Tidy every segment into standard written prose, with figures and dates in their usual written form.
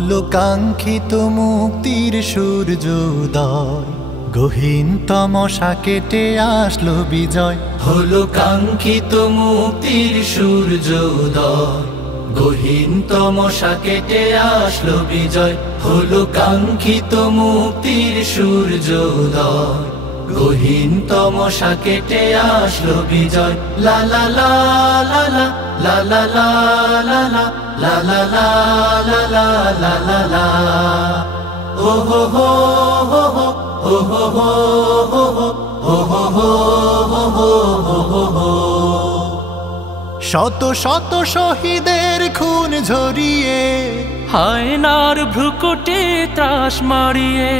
হলো কাঙ্ক্ষিত মুক্তির সূর্যোদয়, গহীন তমসা কেটে আসলো বিজয়। হলো কাঙ্ক্ষিত মুক্তির সূর্যোদয়, গহীন তমসা কেটে আসলো বিজয়। হলো কাঙ্ক্ষিত মুক্তির সূর্যোদয়, গহীন তমসা কেটে আসলো বিজয়। লা লা লা লা লা লা লা লা লা লা লা লা লা লা লা লা। ও হো হো হো হো হো হো হো হো হো হো হো হো। শত শত শহীদের খুন ঝরিয়ে, হায়নার ভ্রুকুটে ত্রাস মারিয়ে।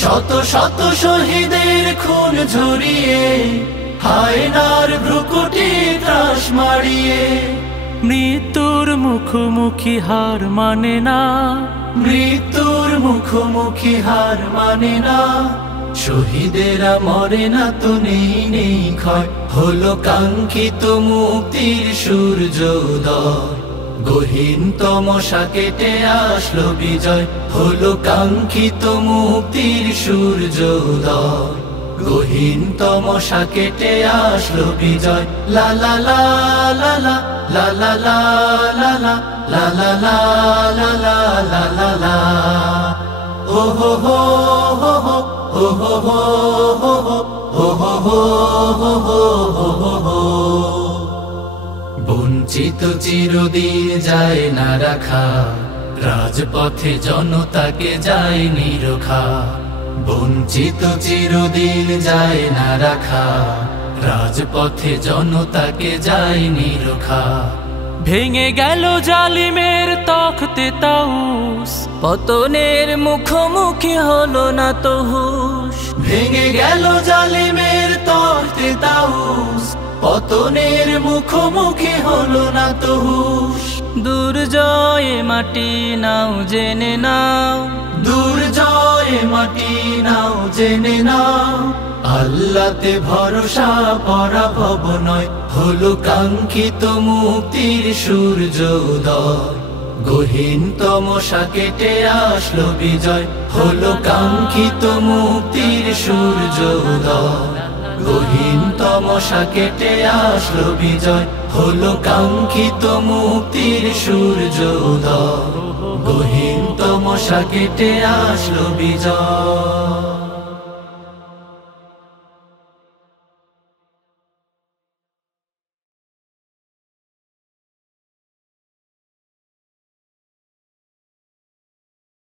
শত শত শহীদের খুন ঝরিয়ে, হায়নার ভ্রুকুটে ত্রাস মারিয়ে। মৃত্যুর মুখোমুখি হার মানে না, মৃত্যুর মুখোমুখি হার মানে না। শহীদেরা মরে না তো নেই নেই ক্ষয়। হলো কাঙ্ক্ষিত মুক্তির সূর্যোদয়, গহীন তমসা কেটে আসলো বিজয়। হলো কাঙ্ক্ষিত মুক্তির সূর্যোদয়, গহীন তমসা কেটে আসলো বিজয়। লা লা লা লা লা লা লা লা লা লা লা লা লা লা লা লা। ও হো হো হো হো হো হো হো হো হো হো হো হো। বঞ্চিত চিরদিন যায় না রাখা, রাজপথে জনতাকে যায় নিরখা। বঞ্চিত চিরদিন যায় না রাখা, রাজপথে জনতাকে যায় নিরখা। ভেঙে গেল জালিমের তখতে তাউস, পতনের মুখোমুখি হলো না তো হুঁশ। ভেঙে গেল জালিমের তখতে তাউস, পতনের মুখোমুখি হলো না তো হুঁশ। দুর্জয়ে মাটি নাও জেনে নাও, দুর্জয়ে মাটি নাও জেনে নাও। আল্লাহতে ভরসা পরাভব নয়। হলো কাঙ্ক্ষিত মুক্তির সূর্যোদয়, গহীন তমসা কেটে আসলো বিজয়। হলো কাঙ্ক্ষিত মুক্তির সূর্যোদয়, গহীন তমসা কেটে আসলো বিজয়। হলো কাঙ্ক্ষিত মুক্তির সূর্যোদয়, গহীন তমসা কেটে আসলো বিজয়।